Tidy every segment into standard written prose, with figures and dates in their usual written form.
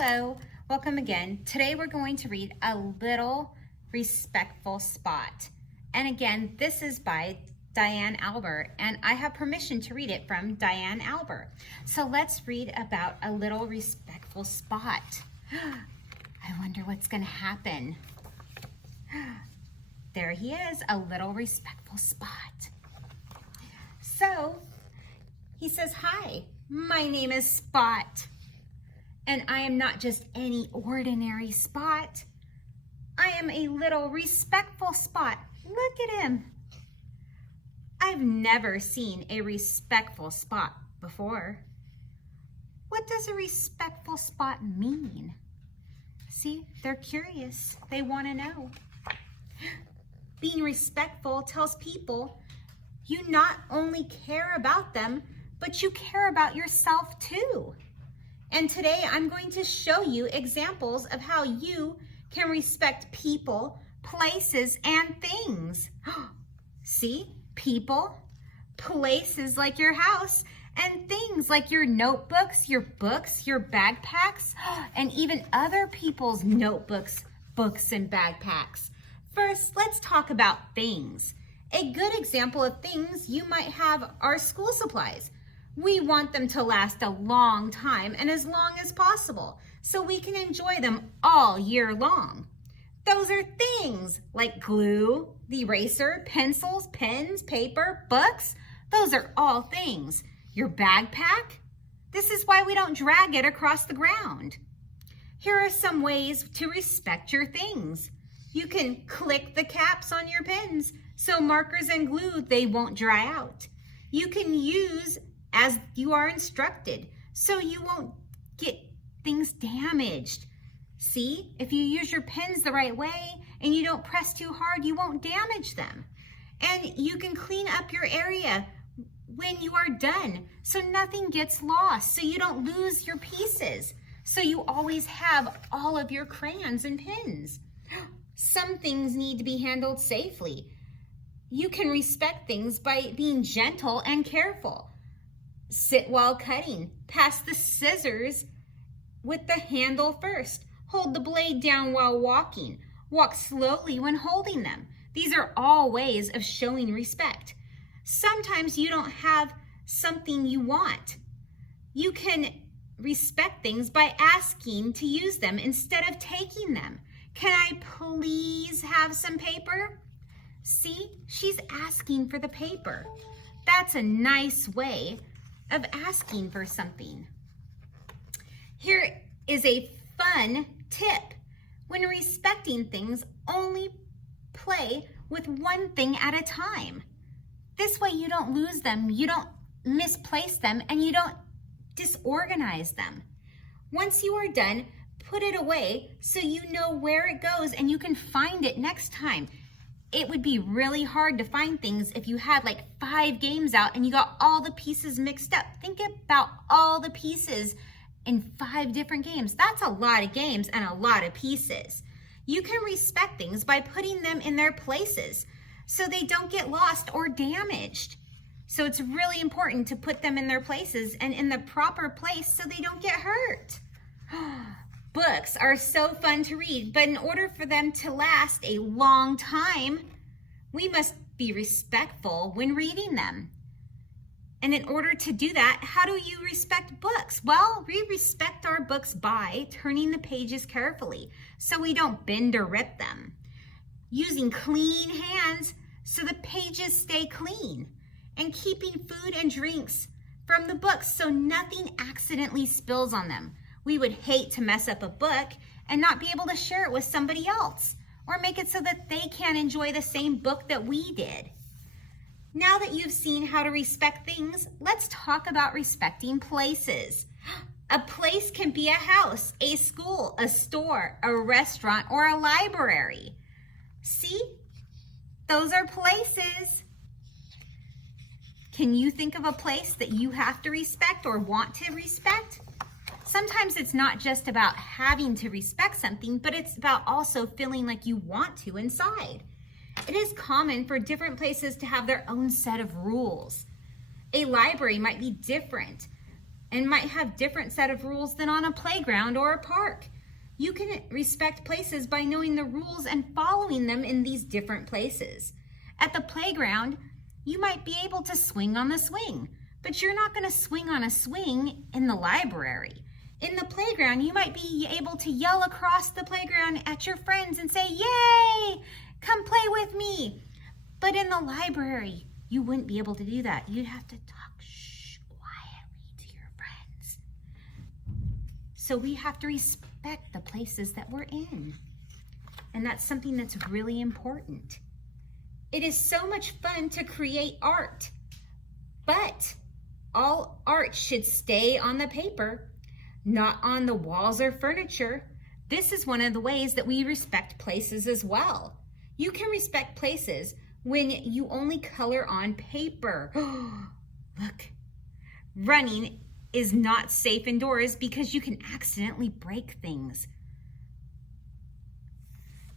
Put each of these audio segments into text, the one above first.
Hello, welcome again. Today we're going to read A Little Respectful Spot. And again, this is by Diane Albert, and I have permission to read it from Diane Albert. So let's read about a little respectful spot. I wonder what's going to happen. There he is, a little respectful spot. So he says, "Hi, my name is Spot. And I am not just any ordinary Spot. I am a little respectful Spot. Look at him. I've never seen a respectful Spot before. What does a respectful Spot mean?" See, they're curious. They want to know. Being respectful tells people you not only care about them, but you care about yourself too. And today I'm going to show you examples of how you can respect people, places, and things. See, people, places like your house, and things like your notebooks, your books, your backpacks, and even other people's notebooks, books, and backpacks. First, let's talk about things. A good example of things you might have are school supplies. We want them to last a long time and as long as possible, so we can enjoy them all year long. Those are things like glue, the eraser, pencils, pens, paper, books. Those are all things. Your backpack? This is why we don't drag it across the ground. Here are some ways to respect your things. You can click the caps on your pens so markers and glue, they won't dry out. You can use as you are instructed, so you won't get things damaged. See, if you use your pens the right way and you don't press too hard, you won't damage them. And you can clean up your area when you are done, so nothing gets lost, so you don't lose your pieces. So you always have all of your crayons and pens. Some things need to be handled safely. You can respect things by being gentle and careful. Sit while cutting. Pass the scissors with the handle first. Hold the blade down while walking. Walk slowly when holding them. These are all ways of showing respect. Sometimes you don't have something you want. You can respect things by asking to use them instead of taking them. "Can I please have some paper?" See, she's asking for the paper. That's a nice way of asking for something. Here is a fun tip. When respecting things, only play with one thing at a time. This way you don't lose them, you don't misplace them, and you don't disorganize them. Once you are done, put it away so you know where it goes and you can find it next time. It would be really hard to find things if you had like 5 games out and you got all the pieces mixed up. Think about all the pieces in 5 different games. That's a lot of games and a lot of pieces. You can respect things by putting them in their places so they don't get lost or damaged. So it's really important to put them in their places and in the proper place so they don't get hurt. Books are so fun to read, but in order for them to last a long time, we must be respectful when reading them. And in order to do that, how do you respect books? Well, we respect our books by turning the pages carefully so we don't bend or rip them. Using clean hands so the pages stay clean. And keeping food and drinks from the books so nothing accidentally spills on them. We would hate to mess up a book and not be able to share it with somebody else or make it so that they can't enjoy the same book that we did. Now that you've seen how to respect things, let's talk about respecting places. A place can be a house, a school, a store, a restaurant, or a library. See? Those are places. Can you think of a place that you have to respect or want to respect? Sometimes it's not just about having to respect something, but it's about also feeling like you want to inside. It is common for different places to have their own set of rules. A library might be different and might have different set of rules than on a playground or a park. You can respect places by knowing the rules and following them in these different places. At the playground, you might be able to swing on the swing, but you're not going to swing on a swing in the library. In the playground, you might be able to yell across the playground at your friends and say, "Yay! Come play with me." But in the library, you wouldn't be able to do that. You'd have to talk quietly to your friends. So we have to respect the places that we're in. And that's something that's really important. It is so much fun to create art, but all art should stay on the paper, not on the walls or furniture. This is one of the ways that we respect places as well. You can respect places when you only color on paper. Look, running is not safe indoors because you can accidentally break things.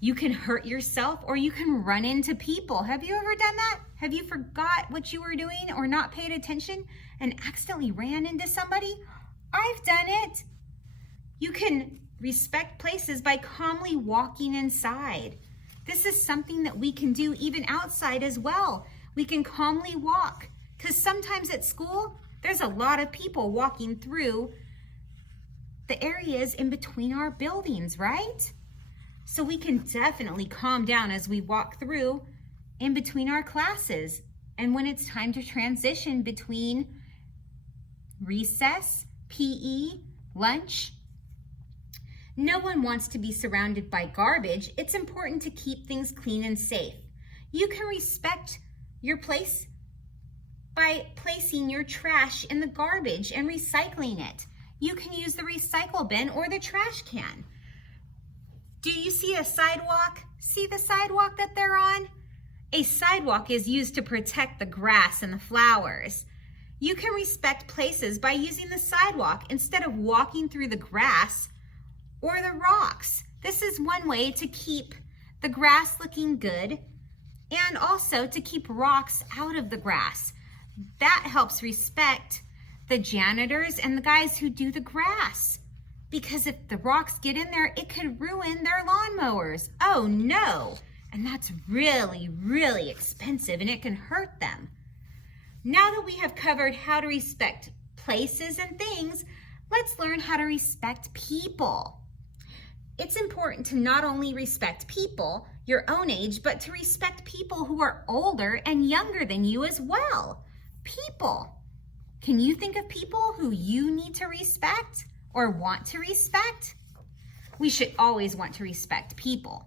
You can hurt yourself or you can run into people. Have you ever done that? Have you forgot what you were doing or not paid attention and accidentally ran into somebody? I've done it. You can respect places by calmly walking inside. This is something that we can do even outside as well. We can calmly walk because sometimes at school, there's a lot of people walking through the areas in between our buildings, right? So we can definitely calm down as we walk through in between our classes and when it's time to transition between recess, PE, lunch. No one wants to be surrounded by garbage. It's important to keep things clean and safe. You can respect your place by placing your trash in the garbage and recycling it. You can use the recycle bin or the trash can. Do you see a sidewalk? See the sidewalk that they're on? A sidewalk is used to protect the grass and the flowers. You can respect places by using the sidewalk instead of walking through the grass or the rocks. This is one way to keep the grass looking good and also to keep rocks out of the grass. That helps respect the janitors and the guys who do the grass. Because if the rocks get in there, it could ruin their lawnmowers. Oh no! And that's really, really expensive and it can hurt them. Now that we have covered how to respect places and things, let's learn how to respect people. It's important to not only respect people your own age, but to respect people who are older and younger than you as well. People. Can you think of people who you need to respect or want to respect? We should always want to respect people.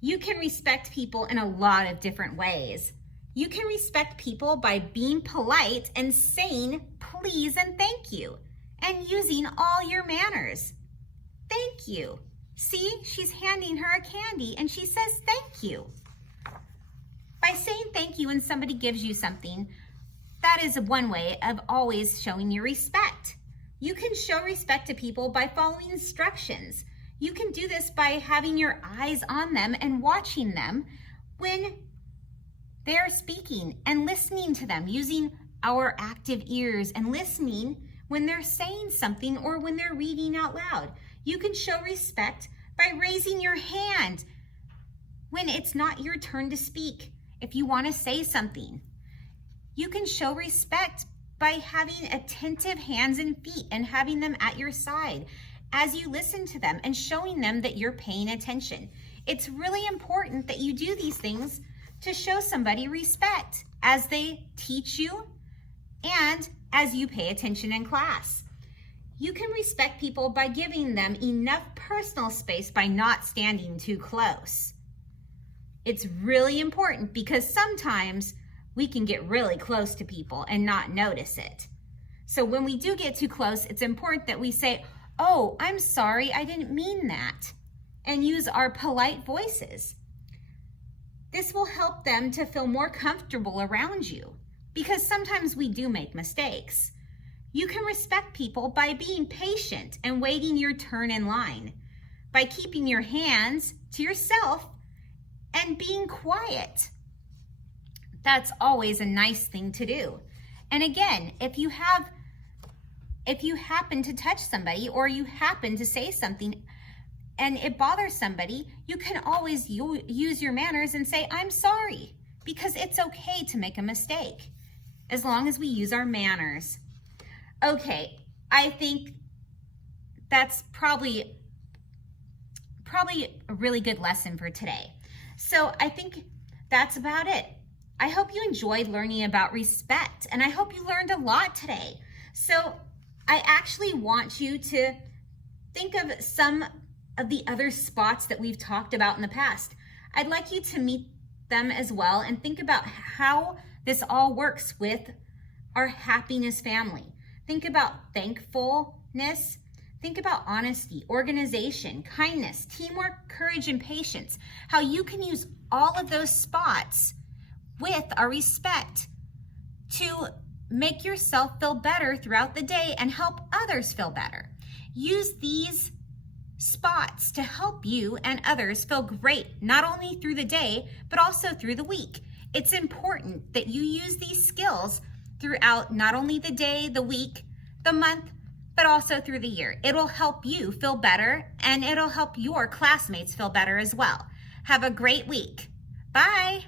You can respect people in a lot of different ways. You can respect people by being polite and saying please and thank you and using all your manners. Thank you. See, she's handing her a candy and she says thank you. By saying thank you when somebody gives you something, that is one way of always showing your respect. You can show respect to people by following instructions. You can do this by having your eyes on them and watching them when they're speaking and listening to them, using our active ears and listening when they're saying something or when they're reading out loud. You can show respect by raising your hand when it's not your turn to speak, if you want to say something. You can show respect by having attentive hands and feet and having them at your side as you listen to them and showing them that you're paying attention. It's really important that you do these things to show somebody respect as they teach you and as you pay attention in class. You can respect people by giving them enough personal space by not standing too close. It's really important because sometimes we can get really close to people and not notice it. So when we do get too close, it's important that we say, "Oh, I'm sorry, I didn't mean that," and use our polite voices. This will help them to feel more comfortable around you because sometimes we do make mistakes. You can respect people by being patient and waiting your turn in line, by keeping your hands to yourself and being quiet. That's always a nice thing to do. And again, if you have if you happen to touch somebody or you happen to say something and it bothers somebody, you can always use your manners and say, I'm sorry, because it's okay to make a mistake as long as we use our manners. Okay, I think that's probably a really good lesson for today. So I think that's about it. I hope you enjoyed learning about respect, and I hope you learned a lot today. So I actually want you to think of some of the other spots that we've talked about in the past. I'd like you to meet them as well and think about how this all works with our happiness family. Think about thankfulness. Think about honesty, organization, kindness, teamwork, courage, and patience. How you can use all of those spots with our respect to make yourself feel better throughout the day and help others feel better. Use these spots to help you and others feel great, not only through the day, but also through the week. It's important that you use these skills throughout not only the day, the week, the month, but also through the year. It'll help you feel better, and it'll help your classmates feel better as well. Have a great week. Bye.